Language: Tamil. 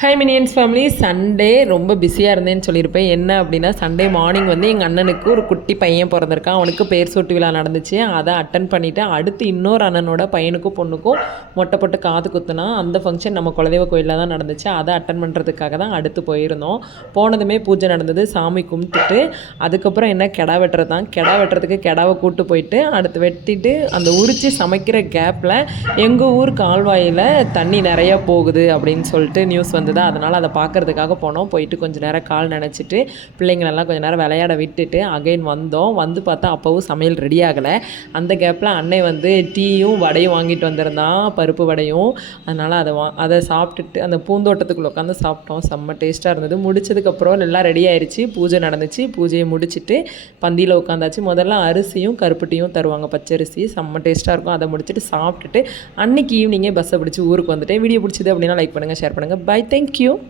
ஹை மினியன்ஸ் ஃபேமிலி சண்டே ரொம்ப பிஸியாக இருந்தேன்னு சொல்லியிருப்பேன். என்ன அப்படின்னா சண்டே மார்னிங் வந்து எங்கள் அண்ணனுக்கு ஒரு குட்டி பையன் பிறந்திருக்கான். அவனுக்கு பேர் சொட்டு விழா நடந்துச்சு. அதை அட்டன் பண்ணிவிட்டு அடுத்து இன்னொரு அண்ணனோட பையனுக்கும் பொண்ணுக்கும் மொட்டை போட்டு காது குத்துனா அந்த ஃபங்க்ஷன் நம்ம குலதெய்வ கோயிலில் தான் நடந்துச்சு. அதை அட்டன் பண்ணுறதுக்காக தான் அடுத்து போயிருந்தோம். போனதுமே பூஜை நடந்தது. சாமி கும்பிட்டுட்டு அதுக்கப்புறம் என்ன கிடா வெட்டுறது தான். கிடா வெட்டுறதுக்கு கிடாவை கூப்பிட்டு போயிட்டு அடுத்து வெட்டிட்டு அந்த உரித்து சமைக்கிற கேப்பில் எங்கள் ஊர் கால்வாயில் தண்ணி நிறையா போகுது அப்படின்னு சொல்லிட்டு நியூஸ் வந்து வந்தது அதனால் அதை பார்க்கறதுக்காக போனோம். போயிட்டு கொஞ்சம் நேரம் கால் நினச்சிட்டு பிள்ளைங்களெல்லாம் கொஞ்சம் நேரம் விளையாட விட்டுட்டு அகைன் வந்தோம். வந்து பார்த்தா அப்போவும் சமையல் ரெடி ஆகலை. அந்த கேப்பில் அன்னை வந்து டீயும் வடையும் வாங்கிட்டு வந்திருந்தான் பருப்பு வடையும். அதனால் அதை வா அதை சாப்பிட்டுட்டு அந்த பூந்தோட்டத்துக்குள்ளே உட்காந்து சாப்பிட்டோம். செம்ம டேஸ்ட்டாக இருந்தது. முடிச்சதுக்கப்புறம் எல்லாம் ரெடி ஆயிடுச்சு பூஜை நடந்துச்சு. பூஜையை முடிச்சுட்டு பந்தியில் உட்காந்தாச்சு. முதல்ல அரிசியும் கருப்பட்டியும் தருவாங்க பச்சரிசி. செம்ம டேஸ்ட்டாக இருக்கும். அதை முடிச்சுட்டு சாப்பிட்டுட்டு அன்னைக்கு ஈவினிங்கே பஸ்ஸை பிடிச்சி ஊருக்கு வந்துட்டேன். வீடியோ பிடிச்சது அப்படின்னா லைக் பண்ணுங்கள் ஷேர் பண்ணுங்கள் பை Thank you.